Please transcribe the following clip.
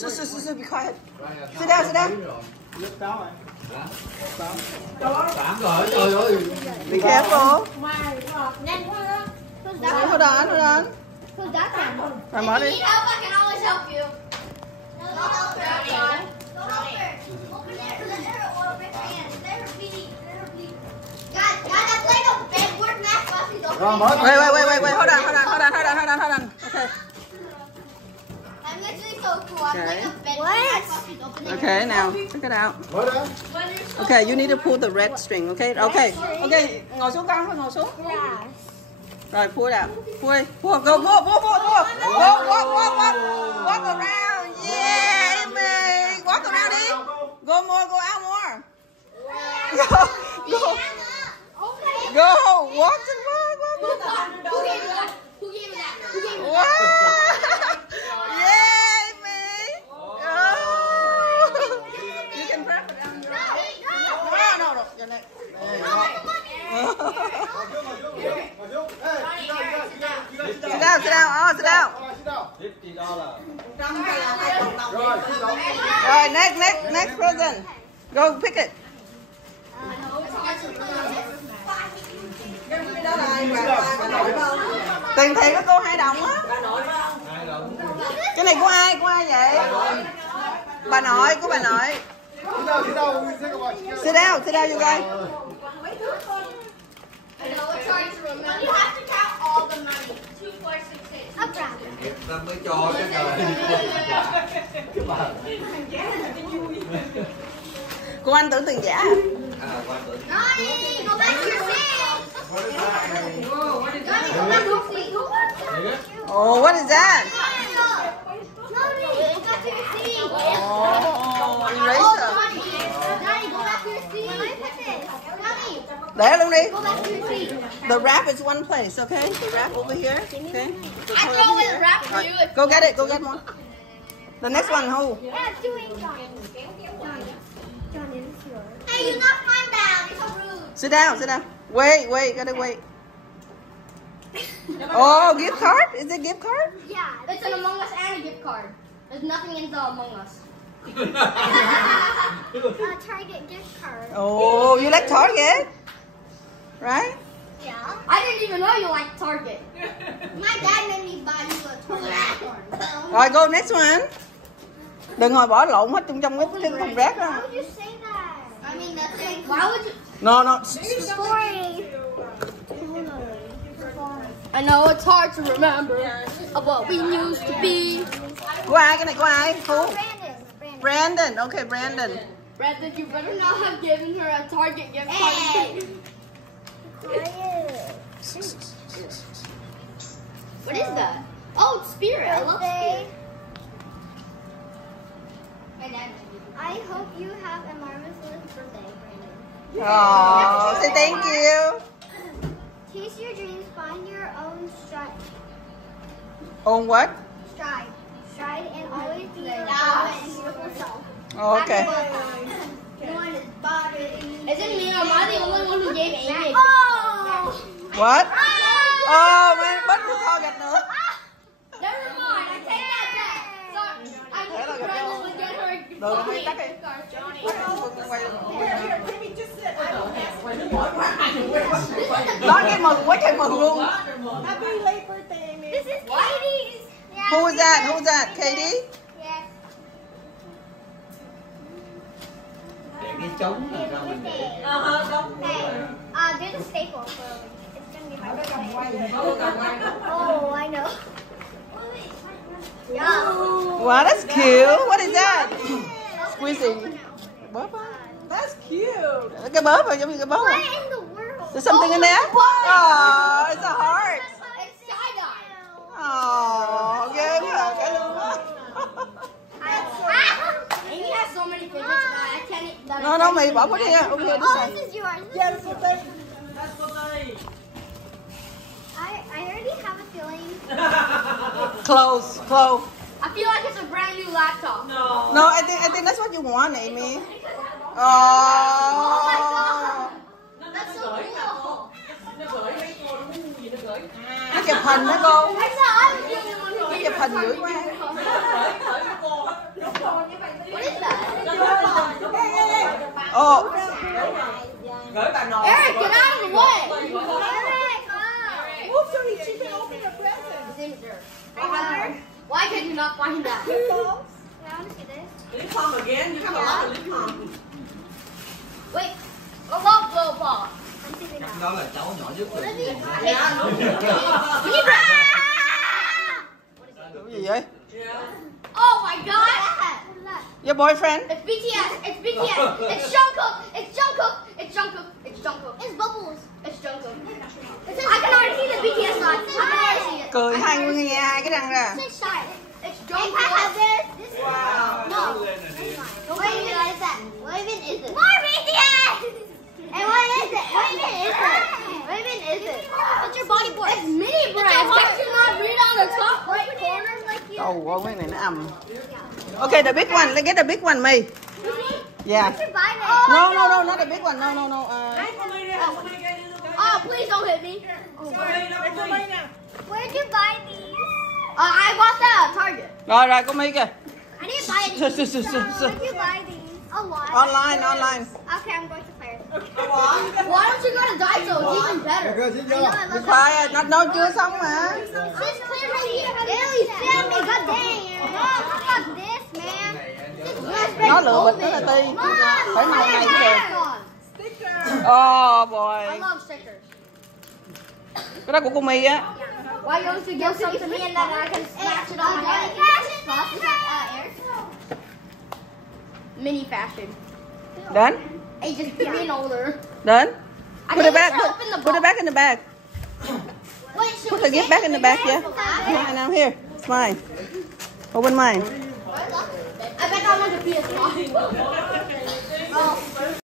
Be quiet. Sit down, sit down. Trời ơi. Be careful. Nhanh quá đó. Hold on. Rồi mở đi. Rồi mở. Wait. Hold on. Okay. I'm literally so cool. I'm like a bed. What? Okay, now check it out. Mở ra. Okay, you need to pull the red string. Okay. Ngồi xuống con, ngồi xuống. Rồi, pull it out. Pull. Go. Walk around. Yeah, Amy. Walk around đi. Go out more. Go. Walk. Who gave me that? Wow. Yeah, Amy. Oh. You can wrap it down your No. Your neck. Sit down. Sit down. Rồi, next present. Go pick it. Tiền Thị có cô Hai Đồng á. Cái này của ai vậy? Bà nội, của bà nội. Sit down, you guys. I know it's hard to remember. You have to count all the money. 2, 4, 6, 8. Tâm mới cho cái Cô anh tưởng tiền giả. Johnny, go back to your seat. Johnny, go back to your seat. Oh, what is that? Johnny, go back to your seat. Oh, Oh, eraser. Johnny, go back to your seat. Johnny, Để luôn đi. go back to your seat. The wrap is one place, okay? The wrap over here, okay? I throw away the wrap for you. Go get it. Go get one. The next one, who? Yeah, doing Johnny. Johnny, this is yours. Hey, you knocked mine down. You're so rude. Sit down. Wait. Gotta wait. Oh, gift card? Is it gift card? Yeah, it's an Among Us and a gift card. There's nothing in the Among Us. Target gift card. Oh, you like Target? Right? Yeah. I didn't even know you liked Target. My dad made me buy you a Target. Rồi, go next one. Đừng ngồi bỏ lộn hết trong cái thùng rác đó. Why would you say that? I mean, that's like, why would you? No. Story. I know it's hard to remember of what we used to be. Của ai? Cái này của ai? Who? Brandon. Okay, Brandon. Brandon, you better not have given her a Target gift card. What is that? Oh, it's Spirit. I love Spirit. I hope you have a marvelous birthday, Brandon. Oh, say thank you. Chase your dreams, find your own stride. On what? Stride, and always be your best and beautiful self. Oh, okay. No one is bothering you. Isn't me? Am I the only one who gave Amy a gift card? What? Oh, man, bắt cái Target nữa. Never mind, I take that back. Sorry, I knew Brandon would get her a gift card. Nói cái mừng, quá trời mừng luôn. Happy late birthday, Amy. This is Katie's. Who is that? Katie? Yes. cái trống là sao mình để. There's a staple, so it's gonna be my birthday. Oh, I know. Yeah. Wow, that's cute. What is that? Squeezing. That's cute. Cái bóp rồi, giống như cái bóp. What in the world? There's something in there? Oh, it's a heart. It's tie-dye. Oh, ghê quá à, cái luôn á. Amy has so many fidgets that I can't. No, mày bỏ cái đi nha. Okay, this Oh, one. this is yours. Yes, that's what they. I already have a feeling. Close. I feel like it's a brand new laptop. No, I think that's what you want, Amy. Oh. Oh my god. That's so cool. Nó chụp hình đó cô. I thought I was the only one who Nó gave chụp her hình dữ quá. a Oh, Gửi bà nội. Eric, get out of the way. Move so she can open the present. It's in there. Why can you not find that? Lip balm again. You have a lot of lip balm. Wait. A love blow ball. Đó là cháu nhỏ nhất rồi. Yeah, đúng rồi. cái gì vậy? Oh my god! Your boyfriend? It's BTS! It's BTS! It's Jungkook! It's Jungkook! It's Jungkook! It's Jungkook! It's Bubbles! It's Jungkook! I can already see the BTS sign! I can already see it! Cười hai người nghe hai cái răng ra. It's Jungkook! I have this! Wow. No! What even is that? What even is it? More BTS! And what is it? What even is it? What even is it? It's your body board. It's mini brand. How can you not read on the top right corner like you? Đầu quá cái này nó ầm. Okay, the big one. Let's get the big one, me. Yeah. No, no, no, not the big one. No, no, no. Oh, please don't hit me. Where'd you buy these? I bought that at Target. Rồi rồi, cô My kìa. I didn't buy any. Where'd Where'd you buy these? Online. Online, online. Okay, I'm going to fire. Why don't you go to Daiso? It's even better. I know I Be love quiet. Nó chưa xong mà. This clearly really film me. God dang. Mom, what about this, man? Nó lựa bịch rất là ti. Mom, Phải màu này mới được. Sticker. Oh boy. I love stickers. Cái đó của cô My á. Why don't you give some to me and then I can snatch it on my head? Eric? Mini fashion. Đến. Hey, just give me an older. Đến. I Put it back. can't open the Put it back in the bag. Wait, should Put we the gift say back in the bag, yeah. that? Yeah, now here. It's mine. Open mine. I bet that one's a PS5.